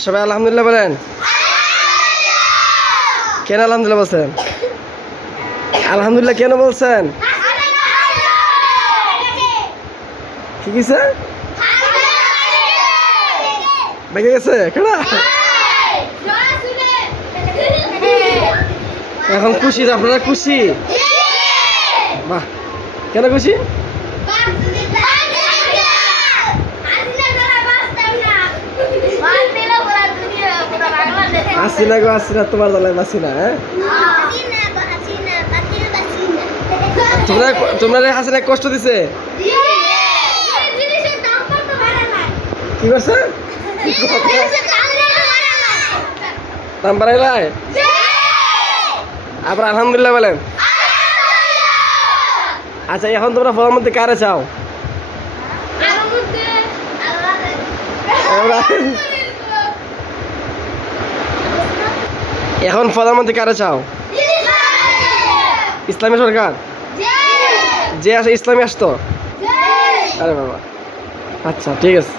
সবাই আলহামদুলিল্লাহ বলেন। কেন আলহামদুলিল্লাহ বলছেন? আলহামদুলিল্লাহ কেন বলছেন? কি কিছে ভেঙে গেছে কেনা? এখন খুশি? আপনারা খুশি? বাহ, কেন খুশি? আসি না গো, আসি না, তোমার দলে বাসি না। হ্যাঁ, তোমরা তোমরা হাসিনা কষ্ট দিছে। কি করছে? দাম বাড়াইলাই? আবার আলহামদুলিল্লাহ বলেন। আচ্ছা, এখন তোমরা প্রধানমন্ত্রী কারে চাও? এখন প্রধানমন্ত্রী কারে চাও? ইসলামী সরকার যে আসে ইসলামী আসতো? আরে বাবা, আচ্ছা ঠিক আছে।